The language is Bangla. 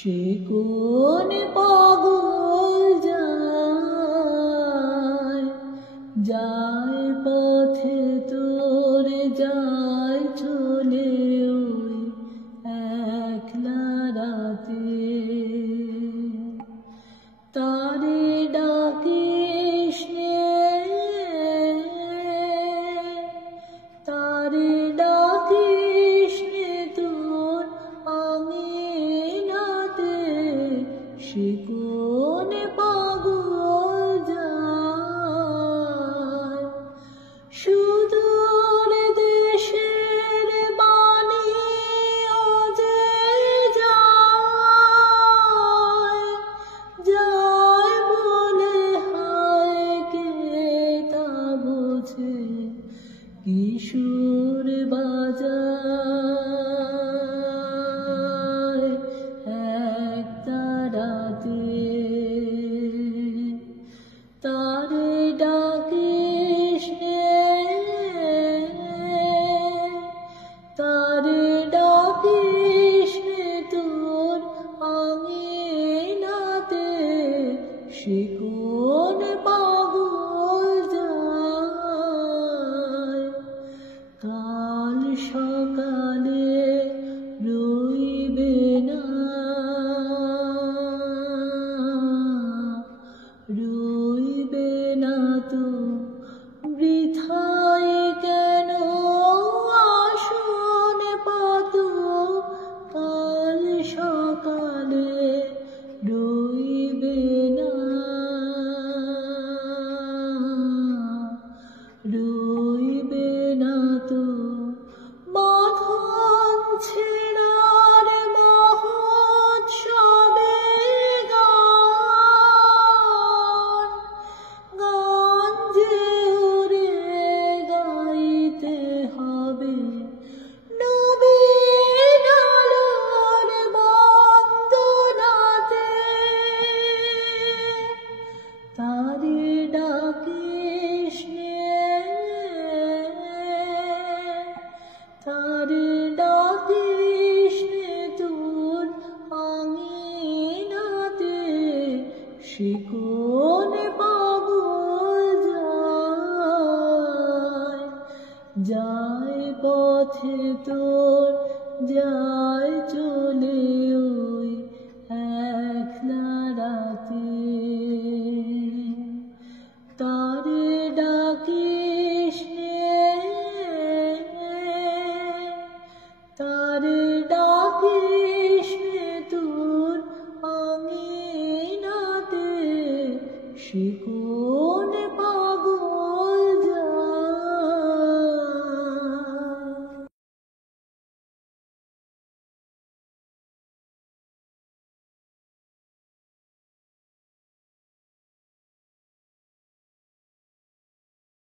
সে কোন পাগল যায় যায় পথে তোর যায় চলে ওই একলা রাতে তারে ডাকিস তারে ডাকিস তোর আঙিনাতে সে কোন পাগল যায় সুদূর দেশের বাণী যে যায় যায় বলে হায় কে তা বোঝে কিশোর বাজায় এক তারাতে তারে ডাকিস তারে ডাকিস তোর আঙিনাতে সে কোন পাগল যায় কাল সকালে রইবে না রইবে না তো বৃথায় কেন আসন পাত কাল সকালে রইবে না রইবে না তো বাঁধন ছেড়ার মহোৎসবে গান গান যে ওরে গাইতে হবে নবীন আলোর বন্দনাতে তারে ডাকিস তারে ডাকিস তোর আঙিনাতে সে কোন পাগল যায় যায় পথে তোর যায় চলে ওই একলা রাতে তারে ডাকিস তারে ডাকিস তোর আঙিনাতে সে